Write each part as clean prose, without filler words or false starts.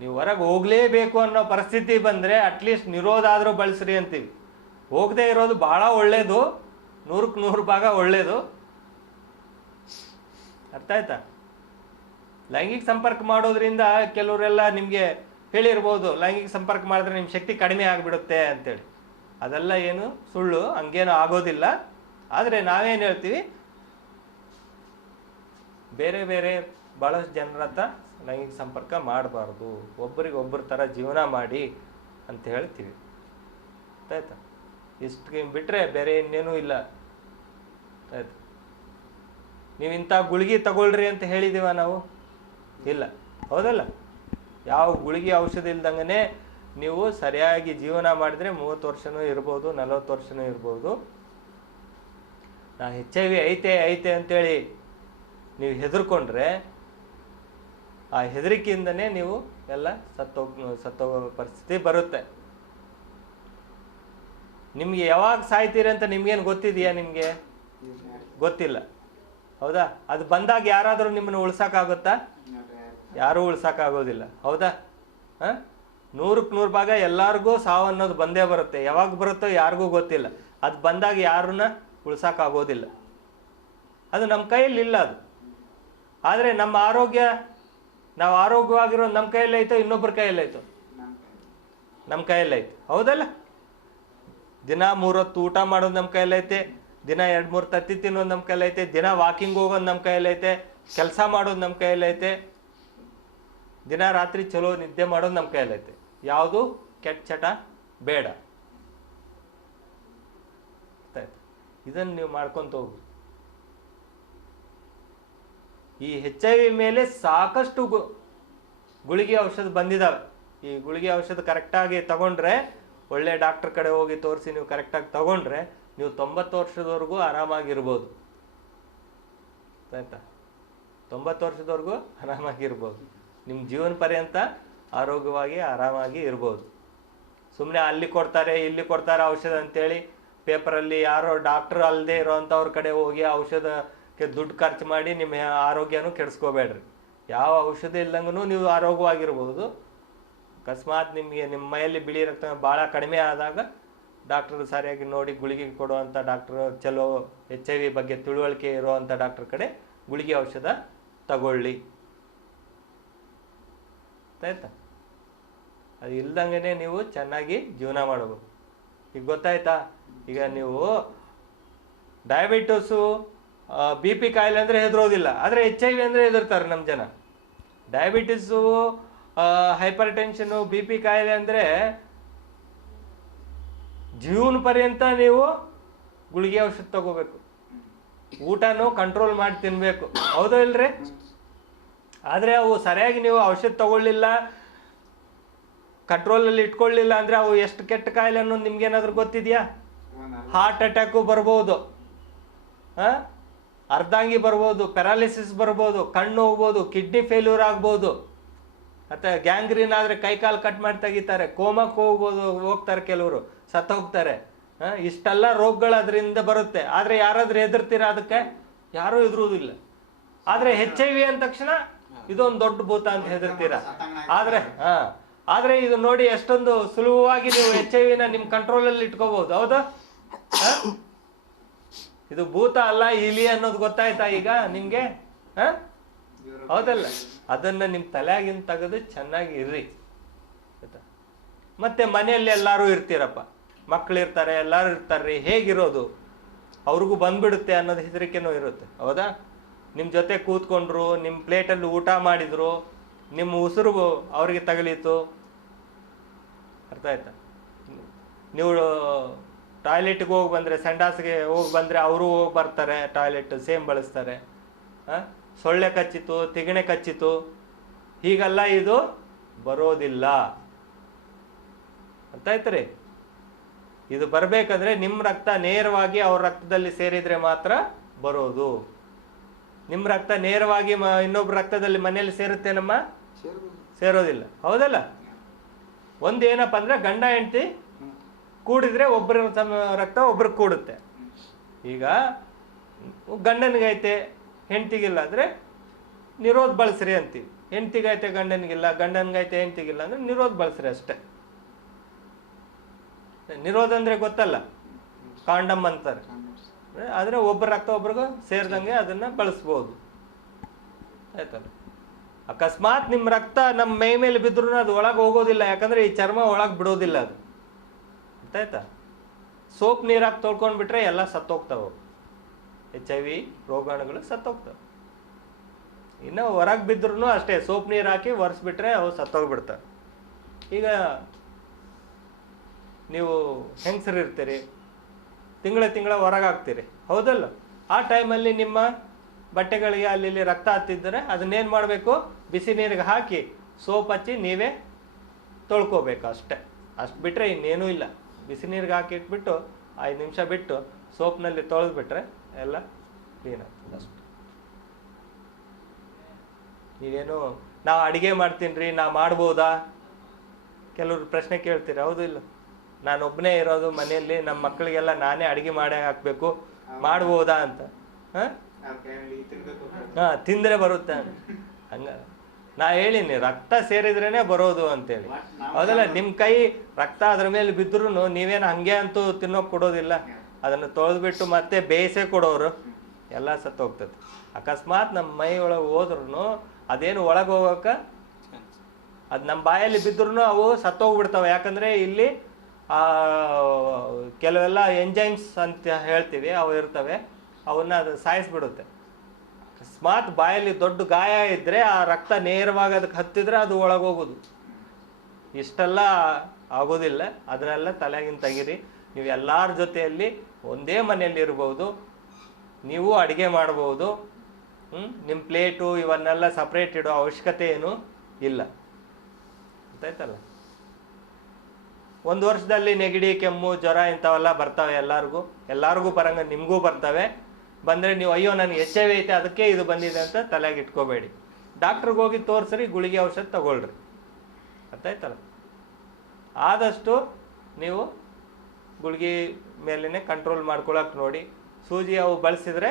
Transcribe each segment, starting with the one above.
ನೀವು ಹೊರಗೆ ಹೋಗಲೇಬೇಕು ಅನ್ನೋ ಪರಿಸ್ಥಿತಿ ಬಂದರೆ ಅಟ್ಲೀಸ್ಟ್ ನಿರೋಧ ಆದರೂ ಬಳಸ್ರಿ ಅಂತೀವಿ. ಹೋಗದೆ ಇರೋದು ಭಾಳ ಒಳ್ಳೆಯದು, 100ಕ್ಕೆ 100 ಭಾಗ ಒಳ್ಳೆಯದು. ಅರ್ಥ ಆಯ್ತಾ? ಲೈಂಗಿಕ ಸಂಪರ್ಕ ಮಾಡೋದ್ರಿಂದ ಕೆಲವರೆಲ್ಲ ನಿಮಗೆ ಹೇಳಿರ್ಬೋದು, ಲೈಂಗಿಕ ಸಂಪರ್ಕ ಮಾಡಿದ್ರೆ ನಿಮ್ಮ ಶಕ್ತಿ ಕಡಿಮೆ ಆಗಿಬಿಡುತ್ತೆ ಅಂತೇಳಿ. ಅದೆಲ್ಲ ಏನು ಸುಳ್ಳು, ಹಂಗೇನು ಆಗೋದಿಲ್ಲ. ಆದರೆ ನಾವೇನು ಹೇಳ್ತೀವಿ, ಬೇರೆ ಬೇರೆ ಭಾಳಷ್ಟು ಜನರ ಹತ್ರ ಲೈಂಗಿಕ ಸಂಪರ್ಕ ಮಾಡಬಾರ್ದು, ಒಬ್ಬರಿಗೊಬ್ಬರ ಥರ ಜೀವನ ಮಾಡಿ ಅಂತ ಹೇಳ್ತೀವಿ. ಆಯ್ತಾ? ಇಷ್ಟು ಬಿಟ್ಟರೆ ಬೇರೆ ಇನ್ನೇನೂ ಇಲ್ಲ. ಆಯ್ತು, ನೀವು ಇಂಥ ಗುಳಿಗೆ ತಗೊಳ್ರಿ ಅಂತ ಹೇಳಿದ್ದೀವ ನಾವು? ಇಲ್ಲ, ಹೌದಲ್ಲ? ಯಾವ ಗುಳಿಗೆ ಔಷಧ ಇಲ್ದಂಗೆ ನೀವು ಸರಿಯಾಗಿ ಜೀವನ ಮಾಡಿದರೆ 30 ವರ್ಷನೂ ಇರ್ಬೋದು, 40 ವರ್ಷನೂ ಇರ್ಬೋದು. ನಾ HIV ಐತೆ ಅಂತೇಳಿ ನೀವು ಹೆದರ್ಕೊಂಡ್ರೆ ಆ ಹೆದರಿಕೆಯಿಂದನೇ ನೀವು ಎಲ್ಲ ಸತ್ತೋಗೋ ಪರಿಸ್ಥಿತಿ ಬರುತ್ತೆ. ನಿಮಗೆ ಯಾವಾಗ ಸಾಯ್ತೀರಿ ಅಂತ ನಿಮ್ಗೇನು ಗೊತ್ತಿದೆಯಾ? ನಿಮಗೆ ಗೊತ್ತಿಲ್ಲ, ಹೌದಾ? ಅದು ಬಂದಾಗ ಯಾರಾದರೂ ನಿಮ್ಮನ್ನು ಉಳ್ಸೋಕ್ಕಾಗುತ್ತಾ? ಯಾರೂ ಉಳ್ಸೋಕ್ಕಾಗೋದಿಲ್ಲ, ಹೌದಾ? 100ಕ್ಕೆ 100 ಭಾಗ ಎಲ್ಲರಿಗೂ ಸಾವು ಅನ್ನೋದು ಬಂದೇ ಬರುತ್ತೆ. ಯಾವಾಗ ಬರುತ್ತೋ ಯಾರಿಗೂ ಗೊತ್ತಿಲ್ಲ. ಅದು ಬಂದಾಗ ಯಾರನ್ನ ಉಳ್ಸೋಕ್ಕಾಗೋದಿಲ್ಲ. ಅದು ನಮ್ಮ ಕೈಯಲ್ಲಿಲ್ಲ ಅದು. ಆದರೆ ನಮ್ಮ ಆರೋಗ್ಯ, ನಾವು ಆರೋಗ್ಯವಾಗಿರೋದು ನಮ್ಮ ಕೈಯಲ್ಲೈತೋ ಇನ್ನೊಬ್ಬರ ಕೈಯಲ್ಲೈತೋ? ನಮ್ಮ ಕೈಯಲ್ಲೈತೆ, ಹೌದಲ್ಲ? ದಿನ 3 ಹೊತ್ತು ಊಟ ಮಾಡೋದು ನಮ್ಮ ಕೈಯಲ್ಲೈತೆ, ದಿನ 2-3 ತತ್ತಿ ತಿನ್ನೋದು ನಮ್ಮ ಕೈಯಲ್ಲೈತೆ, ದಿನ ವಾಕಿಂಗ್ ಹೋಗೋದು ನಮ್ಮ ಕೈಯಲ್ಲೈತೆ, ಕೆಲಸ ಮಾಡೋದು ನಮ್ಮ ಕೈಯಲ್ಲೈತೆ, ದಿನ ರಾತ್ರಿ ಚಲೋ ನಿದ್ದೆ ಮಾಡೋದು ನಮ್ಮ ಕೈಯಲ್ಲೈತೆ. ಯಾವುದು ಕೆಟ್ಟ ಚಟ ಬೇಡ. ಇದನ್ನು ನೀವು ಮಾಡ್ಕೊತ ಹೋಗಿ. ಈ HIV ಮೇಲೆ ಸಾಕಷ್ಟು ಗುಳಿಗೆ ಔಷಧ ಬಂದಿದ್ದಾವೆ. ಈ ಗುಳಿಗೆ ಔಷಧ ಕರೆಕ್ಟಾಗಿ ತಗೊಂಡ್ರೆ, ಒಳ್ಳೆ ಡಾಕ್ಟರ್ ಕಡೆ ಹೋಗಿ ತೋರಿಸಿ ನೀವು ಕರೆಕ್ಟಾಗಿ ತಗೊಂಡ್ರೆ ನೀವು 90 ವರ್ಷದವರೆಗೂ ಆರಾಮಾಗಿರ್ಬೋದು. ಆಯ್ತಾ? 90 ವರ್ಷದವರೆಗೂ ಆರಾಮಾಗಿರ್ಬೋದು. ನಿಮ್ಮ ಜೀವನ ಪರ್ಯಂತ ಆರೋಗ್ಯವಾಗಿ ಆರಾಮಾಗಿ ಇರ್ಬೋದು. ಸುಮ್ಮನೆ ಅಲ್ಲಿ ಕೊಡ್ತಾರೆ ಇಲ್ಲಿ ಕೊಡ್ತಾರೆ ಔಷಧ ಅಂತೇಳಿ ಪೇಪರಲ್ಲಿ ಯಾರೋ ಡಾಕ್ಟರ್ ಅಲ್ಲದೆ ಇರೋವಂಥವ್ರ ಕಡೆ ಹೋಗಿ ಔಷಧಕ್ಕೆ ದುಡ್ಡು ಖರ್ಚು ಮಾಡಿ ನಿಮ್ಮ ಆರೋಗ್ಯನೂ ಕೆಡಿಸ್ಕೋಬೇಡ್ರಿ. ಯಾವ ಔಷಧ ಇಲ್ದಂಗೂ ನೀವು ಆರೋಗ್ಯವಾಗಿರ್ಬೋದು. ಅಕಸ್ಮಾತ್ ನಿಮಗೆ ನಿಮ್ಮ ಮೈಯಲ್ಲಿ ಬಿಳಿ ರಕ್ತ ಭಾಳ ಕಡಿಮೆ ಆದಾಗ ಡಾಕ್ಟರ್ ಸರಿಯಾಗಿ ನೋಡಿ ಗುಳಿಗೆ ಕೊಡುವಂಥ ಡಾಕ್ಟ್ರು, ಚಲೋ HIV ಬಗ್ಗೆ ತಿಳುವಳಿಕೆ ಇರುವಂಥ ಡಾಕ್ಟರ್ ಕಡೆ ಗುಳಿಗೆ ಔಷಧ ತಗೊಳ್ಳಿ. ಆಯ್ತಾ? ಅದು ಇಲ್ದಂಗೆ ನೀವು ಚೆನ್ನಾಗಿ ಜೀವನ ಮಾಡಬಹುದು. ಈಗ ಗೊತ್ತಾಯ್ತಾ? ಈಗ ನೀವು ಡಯಾಬಿಟಿಸು, BP ಕಾಯಿಲೆ ಅಂದರೆ ಹೆದರೋದಿಲ್ಲ, ಆದರೆ HIV ಅಂದರೆ ಹೆದರ್ತಾರೆ ನಮ್ಮ ಜನ. ಡಯಾಬಿಟಿಸು, ಹೈಪರ್ ಟೆನ್ಷನು, BP ಕಾಯಿಲೆ ಅಂದರೆ ಜೀವನ ಪರ್ಯಂತ ನೀವು ಗುಳಿಗೆ ಔಷಧ ತಗೋಬೇಕು, ಊಟನೂ ಕಂಟ್ರೋಲ್ ಮಾಡಿ ತಿನ್ನಬೇಕು, ಹೌದೋ ಇಲ್ರಿ? ಆದರೆ ಅವು ಸರಿಯಾಗಿ ನೀವು ಔಷಧ ತಗೊಳ್ಳಿಲ್ಲ, ಕಂಟ್ರೋಲಲ್ಲಿ ಇಟ್ಕೊಳ್ಳಿಲ್ಲ ಅಂದರೆ ಅವು ಎಷ್ಟು ಕೆಟ್ಟ ಕಾಯಿಲೆ ಅನ್ನೋದು ನಿಮ್ಗೇನಾದ್ರೂ ಗೊತ್ತಿದೆಯಾ? ಹಾರ್ಟ್ ಅಟ್ಯಾಕು ಬರ್ಬೋದು, ಅರ್ಧಾಂಗಿ ಬರ್ಬೋದು, ಪ್ಯಾರಾಲಿಸಿಸ್ ಬರ್ಬೋದು, ಕಣ್ಣು ಹೋಗ್ಬೋದು, ಕಿಡ್ನಿ ಫೇಲ್ಯೂರ್ ಆಗ್ಬೋದು, ಮತ್ತು ಗ್ಯಾಂಗ್ರೀನ್ ಆದರೆ ಕೈಕಾಲು ಕಟ್ ಮಾಡಿ ತೆಗಿತಾರೆ, ಕೋಮಕ್ಕೆ ಹೋಗ್ತಾರೆ, ಕೆಲವರು ಸತ್ತು ಹೋಗ್ತಾರೆ. ಇಷ್ಟೆಲ್ಲ ರೋಗಗಳು ಅದರಿಂದ ಬರುತ್ತೆ. ಆದರೆ ಯಾರಾದ್ರೂ ಹೆದರ್ತೀರಾ ಅದಕ್ಕೆ? ಯಾರೂ ಹೆದರುವುದಿಲ್ಲ. ಆದರೆ HIV ಅಂದ ತಕ್ಷಣ ಇದೊಂದು ದೊಡ್ಡ ಭೂತ ಅಂತ ಹೆದರ್ತೀರಾ. ಆದರೆ ಇದು ನೋಡಿ ಎಷ್ಟೊಂದು ಸುಲಭವಾಗಿ ನೀವು HIV ನಿಮ್ಮ ಕಂಟ್ರೋಲಲ್ಲಿ ಇಟ್ಕೋಬಹುದು, ಹೌದಾ? ಇದು ಭೂತ ಅಲ್ಲ, ಇಲಿ ಅನ್ನೋದು ಗೊತ್ತಾಯ್ತಾ ಈಗ ನಿಮ್ಗೆ? ಹೌದಲ್ಲ? ಅದನ್ನ ನಿಮ್ಮ ತಲೆಯಾಗಿನ ತೆಗೆದು ಚೆನ್ನಾಗಿ ಇರ್ರಿ. ಆಯ್ತಾ? ಮತ್ತೆ ಮನೆಯಲ್ಲಿ ಎಲ್ಲರೂ ಇರ್ತೀರಪ್ಪ, ಮಕ್ಕಳು ಇರ್ತಾರೆ, ಎಲ್ಲರೂ ಇರ್ತಾರ್ರಿ, ಹೇಗಿರೋದು? ಅವ್ರಿಗೂ ಬಂದ್ಬಿಡುತ್ತೆ ಅನ್ನೋದು ಹೆದರಿಕೆನೂ ಇರುತ್ತೆ, ಹೌದಾ? ನಿಮ್ಮ ಜೊತೆ ಕೂತ್ಕೊಂಡ್ರು, ನಿಮ್ಮ ಪ್ಲೇಟಲ್ಲಿ ಊಟ ಮಾಡಿದ್ರು, ನಿಮ್ಮ ಉಸಿರು ಅವ್ರಿಗೆ ತಗಲಿತು. ಅರ್ಥ ಆಯ್ತಾ? ನೀವು ಟಾಯ್ಲೆಟ್ಗೆ ಹೋಗಿ ಬಂದರೆ, ಸಂಡಾಸ್ಗೆ ಹೋಗಿ ಬಂದರೆ ಅವರು ಹೋಗಿ ಬರ್ತಾರೆ, ಟಾಯ್ಲೆಟ್ ಸೇಮ್ ಬಳಸ್ತಾರೆ. ಸೊಳ್ಳೆ ಕಚ್ಚಿತು, ತಿಗಣೆ ಕಚ್ಚಿತು, ಹೀಗೆಲ್ಲ ಇದು ಬರೋದಿಲ್ಲ. ಅರ್ಥ ಆಯ್ತು ರೀ? ಇದು ಬರಬೇಕಂದ್ರೆ ನಿಮ್ಮ ರಕ್ತ ನೇರವಾಗಿ ಅವ್ರ ರಕ್ತದಲ್ಲಿ ಸೇರಿದರೆ ಮಾತ್ರ ಬರೋದು. ನಿಮ್ಮ ರಕ್ತ ನೇರವಾಗಿ ಇನ್ನೊಬ್ಬರ ರಕ್ತದಲ್ಲಿ ಮನೆಯಲ್ಲಿ ಸೇರುತ್ತೇನಮ್ಮ? ಸೇರೋದಿಲ್ಲ, ಹೌದಲ್ಲ? ಒಂದೇನಪ್ಪ ಅಂದರೆ ಗಂಡ ಹೆಂಡತಿ ಕೂಡಿದ್ರೆ ಒಬ್ಬರ ರಕ್ತ ಒಬ್ರಿಗೆ ಕೂಡುತ್ತೆ. ಈಗ ಗಂಡನಿಗೈತೆ ಹೆಂಡತಿಗಿಲ್ಲ ಅಂದರೆ ನಿರೋಧ ಬಳಸ್ರಿ ಅಂತೀವಿ. ಹೆಂಡ್ತಿಗೈತೆ ಗಂಡನಿಗಿಲ್ಲ, ಗಂಡನಿಗೈತೆ ಹೆಂಡ್ತಿಗಿಲ್ಲ ಅಂದ್ರೆ ನಿರೋಧ ಬಳಸ್ರಿ ಅಷ್ಟೇ. ನಿರೋಧ ಅಂದ್ರೆ ಗೊತ್ತಲ್ಲ, ಕಾಂಡಮ್ ಅಂತಾರೆ. ಆದ್ರೆ ಒಬ್ಬರ ರಕ್ತ ಒಬ್ರಿಗೂ ಸೇರ್ದಂಗೆ ಅದನ್ನ ಬಳಸ್ಬೋದು, ಆಯ್ತಲ್ಲ. ಅಕಸ್ಮಾತ್ ನಿಮ್ಮ ರಕ್ತ ನಮ್ಮ ಮೈ ಮೇಲೆ ಬಿದ್ರೂ ಅದು ಒಳಗೆ ಹೋಗೋದಿಲ್ಲ, ಯಾಕಂದ್ರೆ ಈ ಚರ್ಮ ಒಳಗೆ ಬಿಡೋದಿಲ್ಲ ಅದು, ಗೊತ್ತಾಯ್ತಾ. ಸೋಪ್ ನೀರಾಗಿ ತೊಳ್ಕೊಂಡ್ಬಿಟ್ರೆ ಎಲ್ಲ ಸತ್ತೋಗ್ತಾವೆ, HIV ರೋಗಾಣುಗಳು ಸತ್ತೋಗ್ತವೆ. ಇನ್ನು ಹೊರಗೆ ಬಿದ್ರೂ ಅಷ್ಟೇ, ಸೋಪ್ ನೀರು ಹಾಕಿ ಒರೆಸ್ಬಿಟ್ರೆ ಅವು ಸತ್ತೋಗ್ಬಿಡ್ತವೆ. ಈಗ ನೀವು ಹೆಂಗಸರು ಇರ್ತೀರಿ, ತಿಂಗಳ ಹೊರಗೆ ಹಾಕ್ತೀರಿ, ಹೌದಲ್ಲ. ಆ ಟೈಮಲ್ಲಿ ನಿಮ್ಮ ಬಟ್ಟೆಗಳಿಗೆ ಅಲ್ಲಿ ರಕ್ತ ಹತ್ತಿದ್ದರೆ ಅದನ್ನೇನು ಮಾಡಬೇಕು, ಬಿಸಿ ನೀರಿಗೆ ಹಾಕಿ ಸೋಪ್ ಹಚ್ಚಿ ನೀವೇ ತೊಳ್ಕೊಬೇಕು ಅಷ್ಟೇ. ಅಷ್ಟು ಬಿಟ್ಟರೆ ಇನ್ನೇನೂ ಇಲ್ಲ. ಬಿಸಿ ನೀರಿಗೆ ಹಾಕಿ ಇಟ್ಬಿಟ್ಟು 5 ನಿಮಿಷ ಬಿಟ್ಟು ಸೋಪ್ನಲ್ಲಿ ತೊಳೆದ್ಬಿಟ್ರೆ ಎಲ್ಲ ಕ್ಲೀನ್ ಆಗ್ತದೆ ಅಷ್ಟೆ. ನೀವೇನು ನಾವು ಅಡುಗೆ ಮಾಡ್ತೀನಿ ರೀ, ನಾ ಮಾಡ್ಬೋದಾ, ಕೆಲವ್ರು ಪ್ರಶ್ನೆ ಕೇಳ್ತೀರಿ, ಹೌದು ಇಲ್ಲ. ನಾನೊಬ್ಬನೇ ಇರೋದು ಮನೆಯಲ್ಲಿ, ನಮ್ಮ ಮಕ್ಕಳಿಗೆಲ್ಲ ನಾನೇ ಅಡುಗೆ ಮಾಡೇ ಹಾಕಬೇಕು, ಮಾಡ್ಬೋದಾ ಅಂತ. ಹಾಂ, ತಿಂದರೆ ಬರುತ್ತೆ ಹಂಗ. ನಾ ಹೇಳಿನಿ ರಕ್ತ ಸೇರಿದ್ರೇನೆ ಬರೋದು ಅಂತೇಳಿ, ಹೌದಲ್ಲ. ನಿಮ್ಮ ಕೈ ರಕ್ತ ಅದ್ರ ಮೇಲೆ ಬಿದ್ದರೂ ನೀವೇನು ಹಂಗೆ ಅಂತೂ ತಿನ್ನೋಕೆ ಕೊಡೋದಿಲ್ಲ, ಅದನ್ನು ತೊಳೆದ್ಬಿಟ್ಟು ಮತ್ತೆ ಬೇಯಿಸೇ ಕೊಡೋರು, ಎಲ್ಲ ಸತ್ತೋಗ್ತದೆ. ಅಕಸ್ಮಾತ್ ನಮ್ಮ ಮೈ ಒಳಗೆ ಹೋದ್ರೂ ಅದೇನು ಒಳಗೆ ಹೋಗೋಕೆ, ಅದು ನಮ್ಮ ಬಾಯಲ್ಲಿ ಬಿದ್ದರೂ ಅವು ಸತ್ತೋಗ್ಬಿಡ್ತವೆ. ಯಾಕಂದರೆ ಇಲ್ಲಿ ಕೆಲವೆಲ್ಲ ಎಂಜೈಮ್ಸ್ ಅಂತ ಹೇಳ್ತೀವಿ, ಅವು ಇರ್ತವೆ, ಅವನ್ನ ಅದು ಸಾಯಿಸ್ಬಿಡುತ್ತೆ. ಅಕಸ್ಮಾತ್ ಬಾಯಲ್ಲಿ ದೊಡ್ಡ ಗಾಯ ಇದ್ದರೆ ಆ ರಕ್ತ ನೇರವಾಗಿ ಅದಕ್ಕೆ ಹತ್ತಿದ್ರೆ ಅದು ಒಳಗೋಗೋದು. ಇಷ್ಟೆಲ್ಲ ಆಗೋದಿಲ್ಲ, ಅದನ್ನೆಲ್ಲ ತಲೆಗಿನ ತೆಗೀರಿ. ನೀವು ಎಲ್ಲರ ಜೊತೆಯಲ್ಲಿ ಒಂದೇ ಮನೆಯಲ್ಲಿ ಇರ್ಬೋದು, ನೀವು ಅಡುಗೆ ಮಾಡ್ಬೋದು. ನಿಮ್ಮ ಪ್ಲೇಟು ಇವನ್ನೆಲ್ಲ ಸಪ್ರೇಟ್ ಇಡೋ ಅವಶ್ಯಕತೆ ಏನೂ ಇಲ್ಲ, ಗೊತ್ತಾಯ್ತಲ್ಲ. 1 ವರ್ಷದಲ್ಲಿ ನೆಗಡಿ, ಕೆಮ್ಮು, ಜ್ವರ ಇಂಥವೆಲ್ಲ ಬರ್ತವೆ ಎಲ್ಲರಿಗೂ ಬರಂಗ ನಿಮಗೂ ಬರ್ತವೆ. ಬಂದರೆ ನೀವು ಅಯ್ಯೋ ನನಗೆ HIV ಐತೆ ಅದಕ್ಕೆ ಇದು ಬಂದಿದೆ ಅಂತ ತಲೆಗೆ ಇಟ್ಕೋಬೇಡಿ. ಡಾಕ್ಟ್ರಿಗೆ ಹೋಗಿ ತೋರಿಸ್ರಿ, ಗುಳಿಗೆ ಔಷಧ ತಗೊಳ್ರಿ, ಗೊತ್ತಾಯ್ತಲ್ಲ. ಆದಷ್ಟು ನೀವು ಗುಳಿಗೆ ಮೇಲೇ ಕಂಟ್ರೋಲ್ ಮಾಡ್ಕೊಳಕ್ಕೆ ನೋಡಿ. ಸೂಜಿ ಅವು ಬಳಸಿದರೆ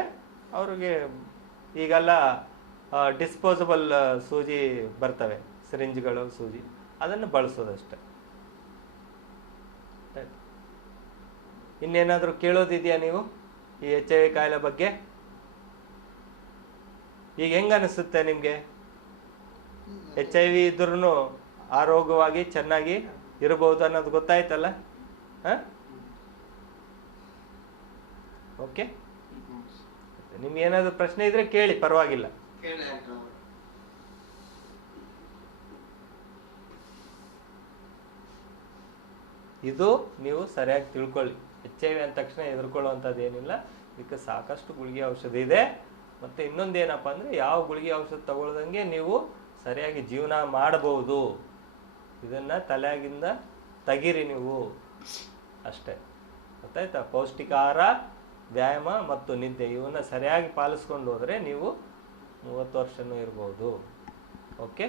ಅವ್ರಿಗೆ ಈಗೆಲ್ಲ ಡಿಸ್ಪೋಸಬಲ್ ಸೂಜಿ ಬರ್ತವೆ, ಸಿರಿಂಜ್ಗಳು, ಸೂಜಿ, ಅದನ್ನು ಬಳಸೋದಷ್ಟೆ. ಇನ್ನೇನಾದರೂ ಕೇಳೋದಿದೆಯಾ ನೀವು ಈ HIV ಕಾಯಿಲೆ ಬಗ್ಗೆ? ಈಗ ಹೆಂಗೆ ಅನಿಸುತ್ತೆ ನಿಮಗೆ? HIV ಇದ್ರೂ ಆರೋಗ್ಯವಾಗಿ ಚೆನ್ನಾಗಿ ಇರಬಹುದು ಅನ್ನೋದು ಗೊತ್ತಾಯ್ತಲ್ಲ. ಹಾಂ, ಓಕೆ. ನಿಮ್ಗೆ ಏನಾದರೂ ಪ್ರಶ್ನೆ ಇದ್ರೆ ಕೇಳಿ, ಪರವಾಗಿಲ್ಲ. ಇದು ನೀವು ಸರಿಯಾಗಿ ತಿಳ್ಕೊಳ್ಳಿ. HIV ಅಂದ ತಕ್ಷಣ ಎದುರ್ಕೊಳ್ಳುವಂಥದ್ದು ಏನಿಲ್ಲ, ಇದಕ್ಕೆ ಸಾಕಷ್ಟು ಗುಳಿಗೆ ಔಷಧ ಇದೆ. ಮತ್ತು ಇನ್ನೊಂದೇನಪ್ಪ ಅಂದರೆ, ಯಾವ ಗುಳಿಗೆ ಔಷಧ ತಗೊಳ್ದಂಗೆ ನೀವು ಸರಿಯಾಗಿ ಜೀವನ ಮಾಡಬಹುದು. ಇದನ್ನು ತಲೆಯಾಗಿಂದ ತೆಗೀರಿ ನೀವು ಅಷ್ಟೇ, ಗೊತ್ತಾಯ್ತಾ. ಪೌಷ್ಟಿಕ ಆಹಾರ, ವ್ಯಾಯಾಮ ಮತ್ತು ನಿದ್ದೆ ಇವನ್ನ ಸರಿಯಾಗಿ ಪಾಲಿಸ್ಕೊಂಡು ಹೋದರೆ ನೀವು 30 ವರ್ಷನೂ ಇರ್ಬೋದು. ಓಕೆ.